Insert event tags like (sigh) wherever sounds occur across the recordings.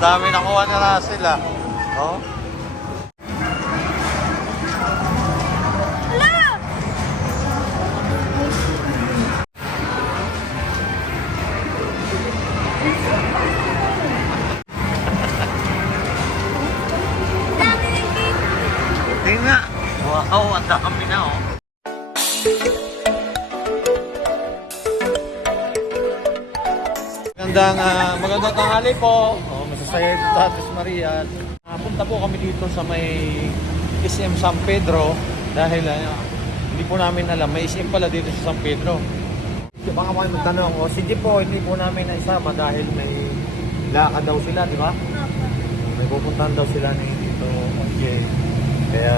Dami nakuha Russell ah. Oh. Sa Atis Maria. Ah, punta po kami dito sa may SM San Pedro dahil ah, hindi po namin alam, may SM pala dito sa San Pedro. Baka kayo magtanong, o si Jeep po, hindi po namin naisama dahil may lakad daw sila, di ba? May pupuntahan daw sila ni dito, okay. Kaya,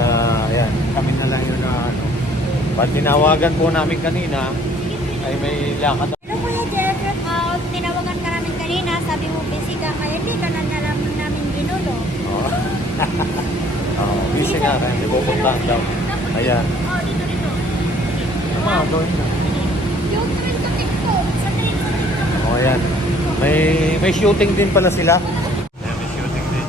ayan, kami na lang yun na ano. Pag tinawagan po namin kanina, ay may lakad Ano Kuya Jeff, uh, tinawagan ka namin kanina, sabi mo busy ka, kaya hindi ka na namin namin ginulo. Oo. Oo, busy nga rin. Hindi pupuntahan daw. Ayan. Oh, dito, dito. Ano mga gawin na? Oh, ayan. May, may shooting din pala sila. Ayan, may shooting din.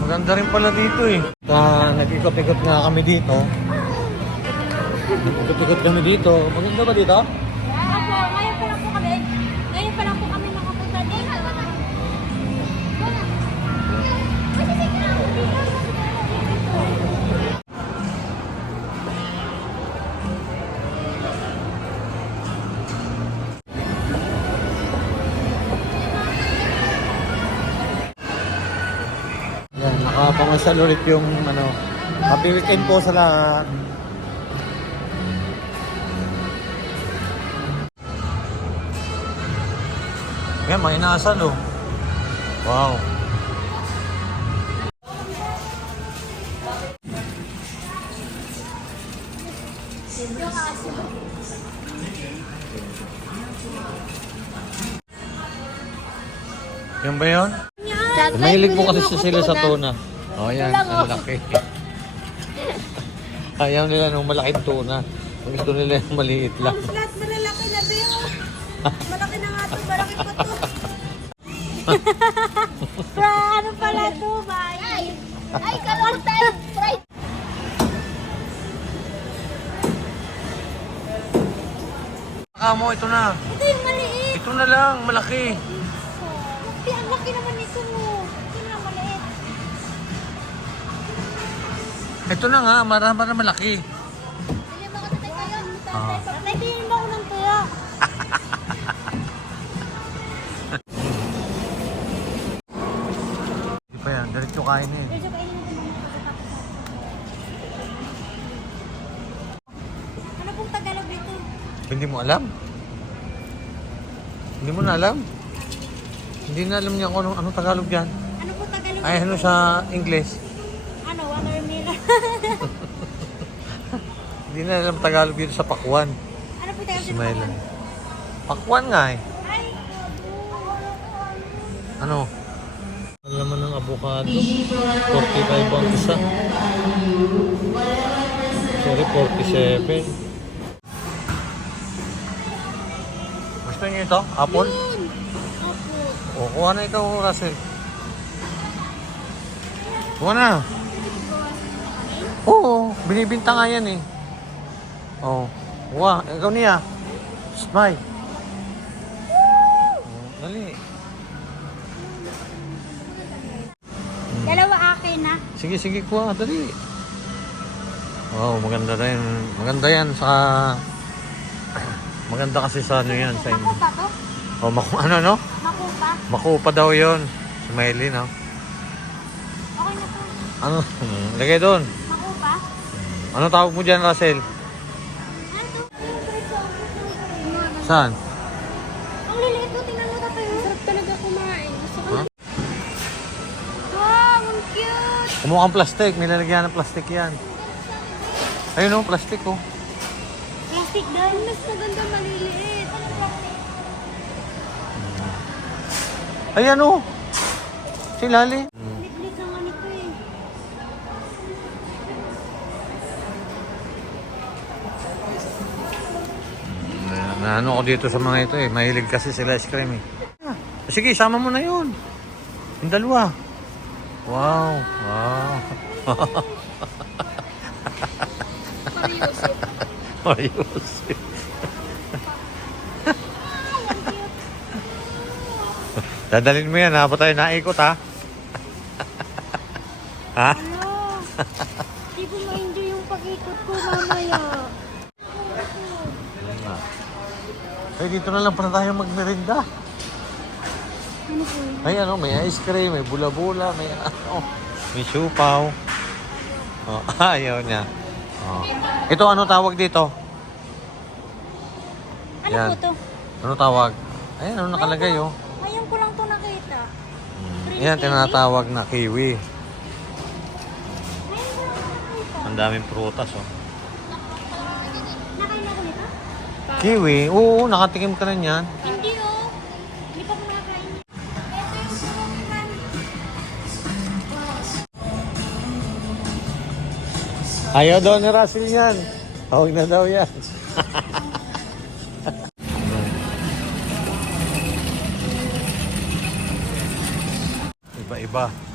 Maganda rin pala dito eh. Ah, nag-ikot-ikot nga kami dito. Nag-ikot-ikot kami dito. Maganda ba dito? Nakapangasal ulit yung ano, happy weekend po sa lahat. Yan, may inasal oh. Wow. Yan ba yun? Mahilig po kasi sila sa tuna. Oh, yan. Ang laki. Ayaw nila ng malaking tuna. Ang gusto nila yung maliit lang. Lahat malalaki na Bill. Malaki na nga ito, malaki pa to. (laughs) Pra, ano pala to, bay? Ay, ay, kalor tayo. Right. Amo, ito na. Ito yung maliit. Ito na lang, malaki. Ito na nga, marama na malaki. Bili mo ka tayo kayo. Ah. Naitingin mo ako ng tuya. Hindi pa yan, diretso kain. Medyo kainin natin mga pagkatapos natin. Ano pong Tagalog dito? Hindi mo alam? Hindi mo na alam? Hindi na alam niya kung anong, anong Tagalog yan. Ano pong Tagalog Ay, ano sa English? Hindi na alam Tagalog dito sa Pakwan. ano po Tagalog? Smile. Pakwan nga eh. Ay, Ano? Ang laman ng avocado. 45 ang isa. Sorry, 47. Gusto niyo ito? Apple? yun. Opo. O, kuha na ikaw, Russell. Kuha na. Oo, binibinta nga yan eh. Oo. Kuha, ikaw niya. Smile. Oo, dali. Dalawa akin na. Sige, sige, kuha. Dali. Wow, maganda rin. Maganda yan sa... Maganda kasi sa ano yan. Sa inyo. Makupa to? Oh, maku ano, no? Makupa? Makupa daw yon Smiley, no? Okay na to. Ano? Lagay doon. Ano tawag mo dyan, Russell? Saan? Ang liliit to, tingnan mo tatay. Sarap talaga kumain. Gusto ko. Huh? Wow, ang cute! Kumukhang plastic. Nilalagyan ng plastic yan. Ayun, oh, plastic, oh. Plastic dahil mas maganda maliliit. Ano plastic? Ayan, oh. Si Lali. Ano ko dito sa mga ito eh. Mahilig kasi sila ice cream eh. Sige, sama mo na yun. Yung dalawa. Wow. Wow. (laughs) Ayos. Dadalhin mo yan ha. tayo naikot ha. ha? Ano? Di ko ma-enjoy yung pag-ikot ko mamaya. Ay, dito na lang pala tayo magmerinda. Ano po yun? Ay, ano, may ice cream, may bula-bula, may ano, may siupaw. Oh, (laughs) ayaw niya. Oh. Ito, ano tawag dito? Ano Yan. po to? Ano tawag? Ayan, ano nakalagay, oh. Ngayon ko lang to nakita. Green Yan, kiwi? tinatawag na kiwi. Ngayon ko lang nakita. Ang daming prutas, oh. Nakain na ko nito? Kiwi? Oo, nakatikim ka na niyan. Hindi oh. Hindi pa ko nakakain. Ito yung sumungan. Ayaw daw ni Russell yan. Tawag na daw yan. Iba-iba.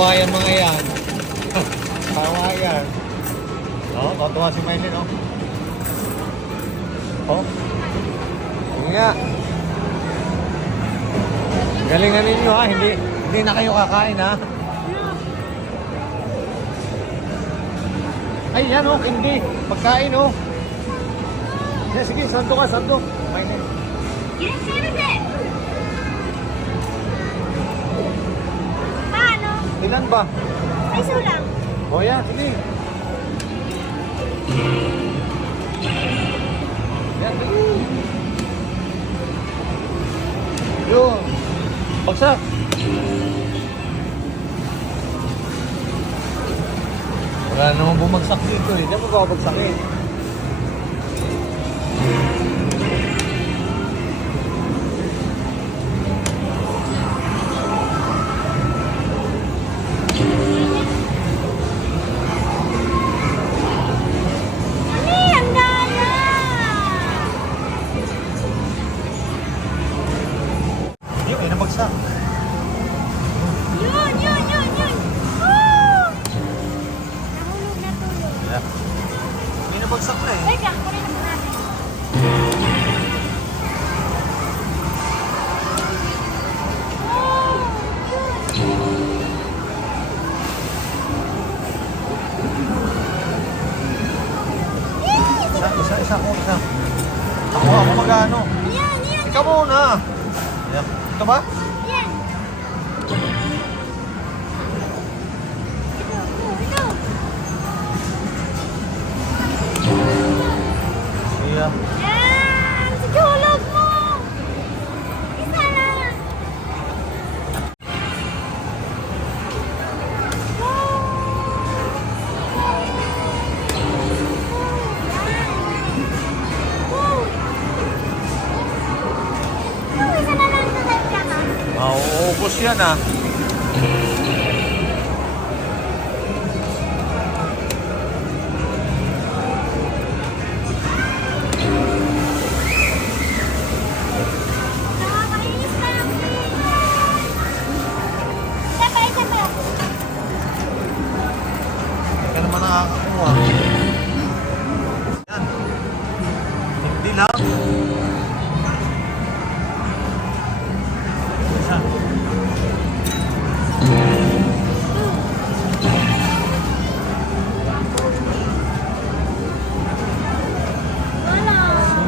Hawayan mga yan. (laughs) Hawayan. Oh, tatuwa si Maylin, oh. Oh. Sige nga. Galingan ninyo ha, hindi hindi na kayo kakain ha. Ay, yan oh, hindi. Pagkain oh. Yeah, sige, santo ka, santo. Ilan ba? Ay, sulang. O yan, sige. Yan, sige. Yun. Bagsak. Wala namang bumagsak dito eh. Diyan mo ba bagsakin? May nabagsak na eh. Lang, kunin natin. Mauubos yan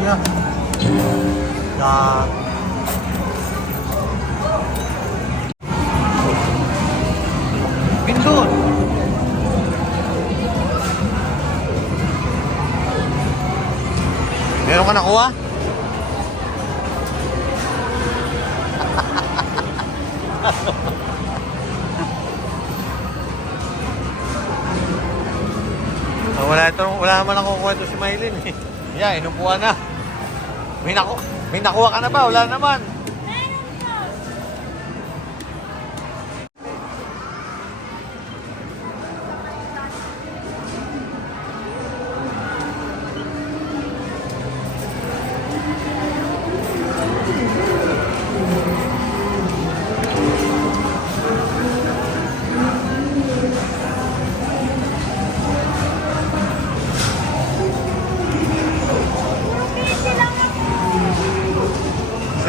Siya. Yan. Pindot. Meron ka nakuha? (laughs) Ah, wala ito, wala naman ako kwento si Maylin eh. Yeah, inupuan na. May, naku may nakuha ka na ba? Wala naman.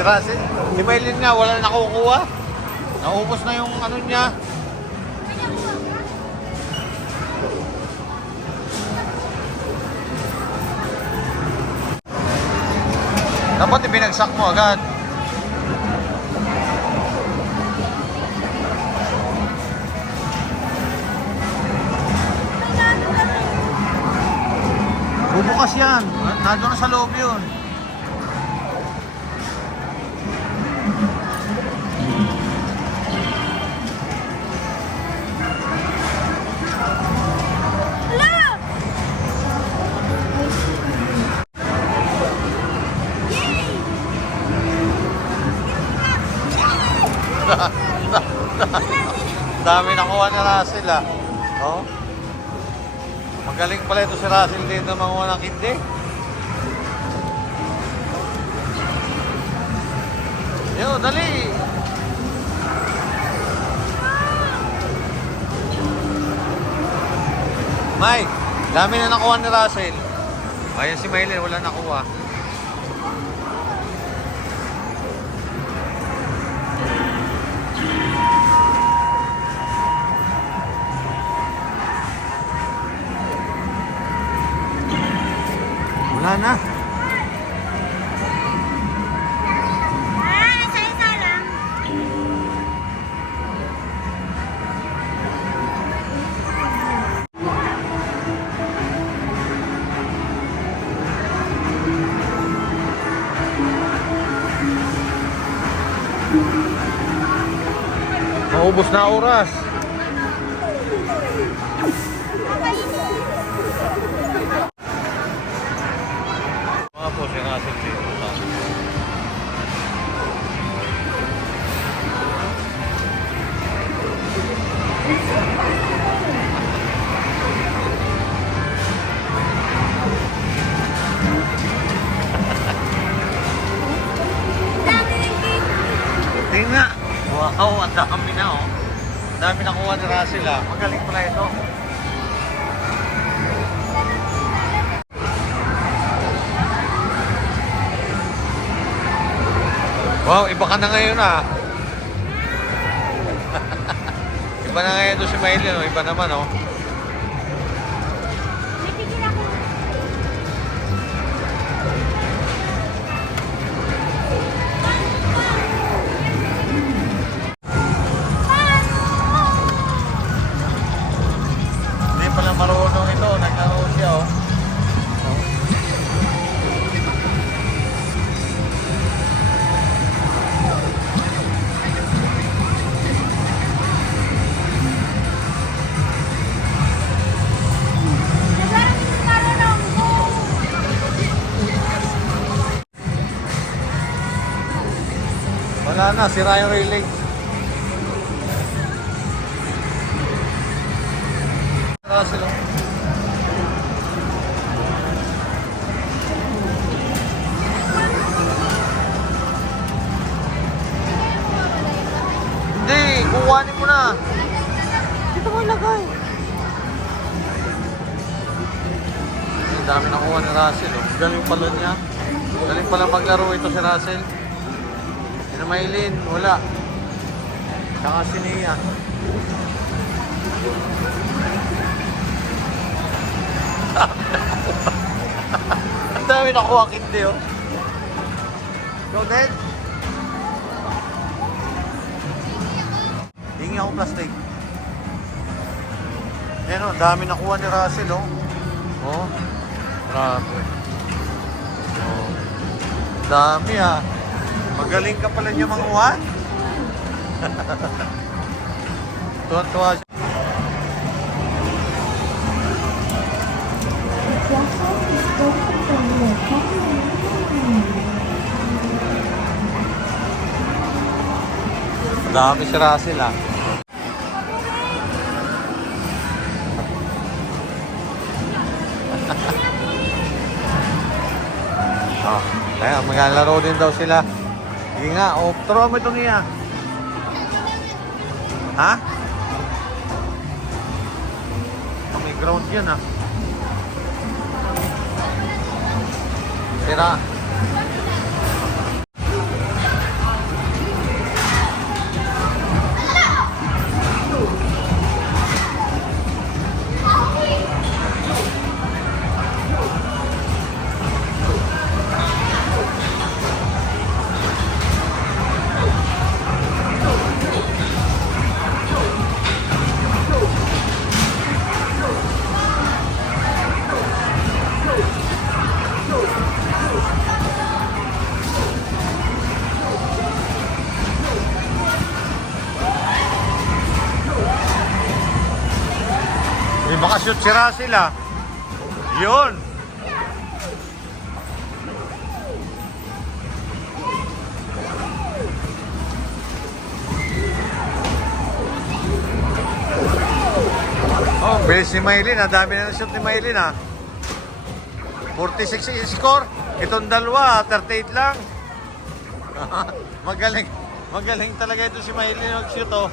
Si Russell, si Maylin nga, wala na nakukuha. Naubos na yung ano niya. Dapat ibinagsak mo agad. Bubukas yan. Nandun na sa loob yun. Russell ah. Oh. Magaling pala ito si Russell dito manguha ng kindi. Yo, dali! Mike, dami na nakuha ni Russell. Ayan si Maylin, wala nakuha. Wala na. Ah, isa-isa lang. Maubos na oras. Ka na ngayon ah. iba na ngayon to si Maylin oh. Iba naman oh. Na, sira yung railing. Hindi, kukuhanin mo na. Dito mo ilagay. Ang dami nakuha ni Russell. Oh. Galing pala niya. Galing pala maglaro ito si Russell. Maylin, wala. Saka si Nia. (laughs) Ang dami nakuha kindi oh. Go, Ned. Hingi ako plastic. Yan oh, dami nakuha ni Russell oh. Oh, grabe. Oh. Dami ah. Magaling ka pala niya manguha. (laughs) Tuwan-tuwa siya. Dami si Russell ah. oh, (laughs) kaya maglalaro din daw sila. Sige nga, oh, turo mo ito niya. Ha? May ground yan ah. Tira. May makashoot si Russell ah. Yun. Oh, bilis ni Maylin. Ang dami na na-shoot ni Maylin ah. 46 yung score. Itong dalawa, 38 lang. (laughs) magaling. Magaling talaga ito si Maylin mag-shoot. Oh.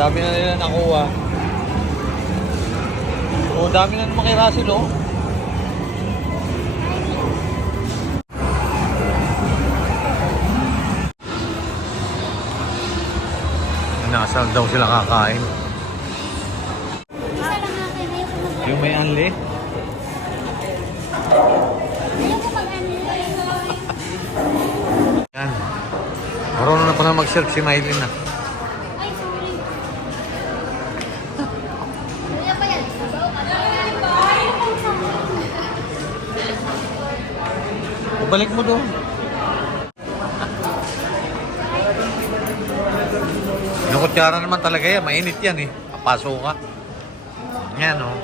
Dami na nila nakuha. O, dami na naman kay Russell, oh. Nasaan daw sila kakain? Yung may anli? Ayoko mag-ano. mag-serve si Maylin na. Ay, sorry. Kaya pa yan. Balik mo doon. Inukutsara naman talaga yan. Mainit yan eh. Papaso ka. Yan oh.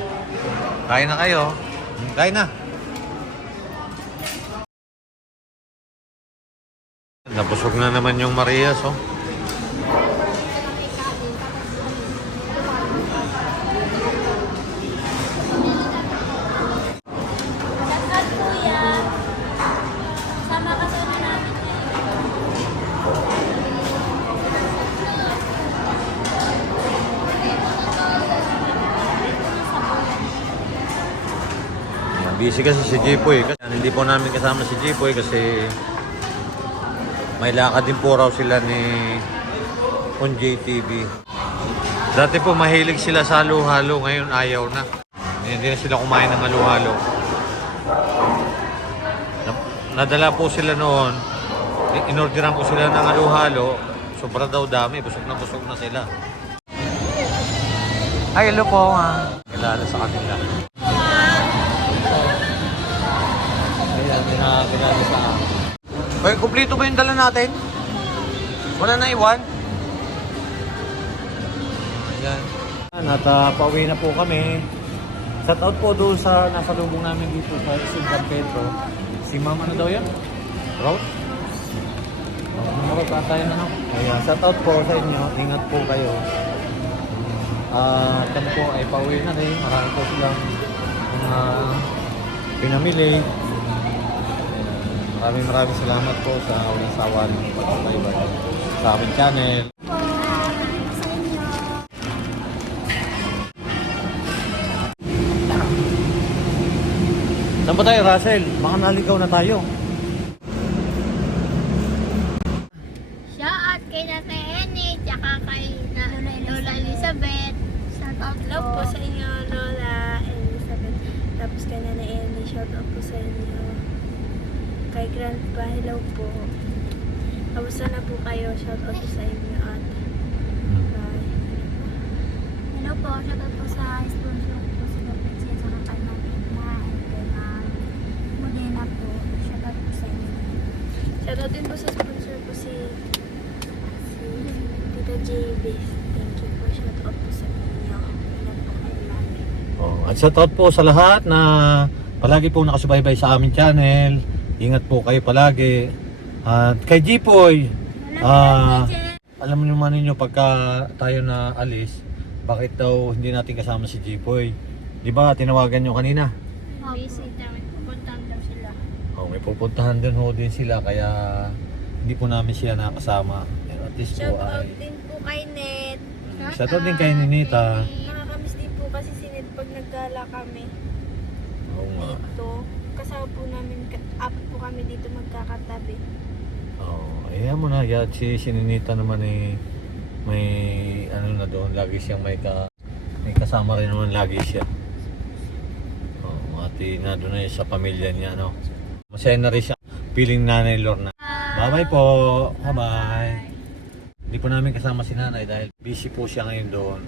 Kain na kayo. Kain na. Nabusog na naman yung Marias oh. Busy kasi si Jipoy. Kasi hindi po namin kasama si Jipoy kasi may lakad din po raw sila ni on JTV. Dati po mahilig sila sa halo-halo, ngayon ayaw na. Hindi na sila kumain ng halo-halo. Na- Nadala po sila noon, inorderan po sila ng halo-halo, sobra daw dami, busog na busog na sila. Ay, hello po. ah. Kilala sa kanila. Ayan, pinakakilala sa akin. Ay, kumplito ba yung dala natin? Wala na iwan? Ayan. At uh, pauwi na po kami. Shout out po doon sa nasa lubong namin dito sa Isin San Pedro. Si Ma'am ano daw yan? Namurot pa tayo na? Ayan, shout out po sa inyo. Ingat po kayo. Ah, kami po ay pauwi na rin. Marami po silang mga pinamili. Maraming maraming salamat po sa walang sawa ng pagkabaybay sa aming channel. Saan ba tayo, Russell? Baka naligaw na tayo. Shout out kay Nate Eni, tsaka kay na, Lola Elizabeth. Shout out Hello po sa inyo, Lola Elizabeth. Tapos kay Nana Amy, shout out po sa inyo. Kay Grandpa, hello po. Kamusta na po kayo? Shout out po sa inyo at bye. Hello po, shout out po sa sponsor ko po si Kapitsi at saka kay Ma'am Edna and kay Ma'am Modena po. Shout out po sa inyo. Shout out din po sa sponsor ko si, si Tita JB. Thank you po. Shout out po sa inyo. Ingat po kayo lagi. Oh, at shout out po sa lahat na palagi po nakasubaybay sa aming channel. Ingat po kayo palagi. At kay Jipoy, ah, alam mo naman ninyo pagka tayo na alis, bakit daw hindi natin kasama si Jipoy? Di ba tinawagan nyo kanina? Busy. Pupuntahan daw sila. Oh, may pupuntahan din ho din sila kaya hindi po namin siya nakasama. Pero At least po Shout ay... out din po kay Net. Shout out din kay Ninita. Nakakamiss din po kasi si Net pag naggala kami. Oo nga. dito. Kasama po namin, apat po kami dito magkakatabi. Oh, ayan mo na. Yan, si Sininita naman eh, may ano na doon. Lagi siyang may ka, may kasama rin naman lagi siya. Oh, ati na doon yun sa pamilya niya, no? Masaya na rin siya. Piling nanay Lorna. Bye-bye po. Bye-bye. Hindi po namin kasama si nanay dahil busy po siya ngayon doon.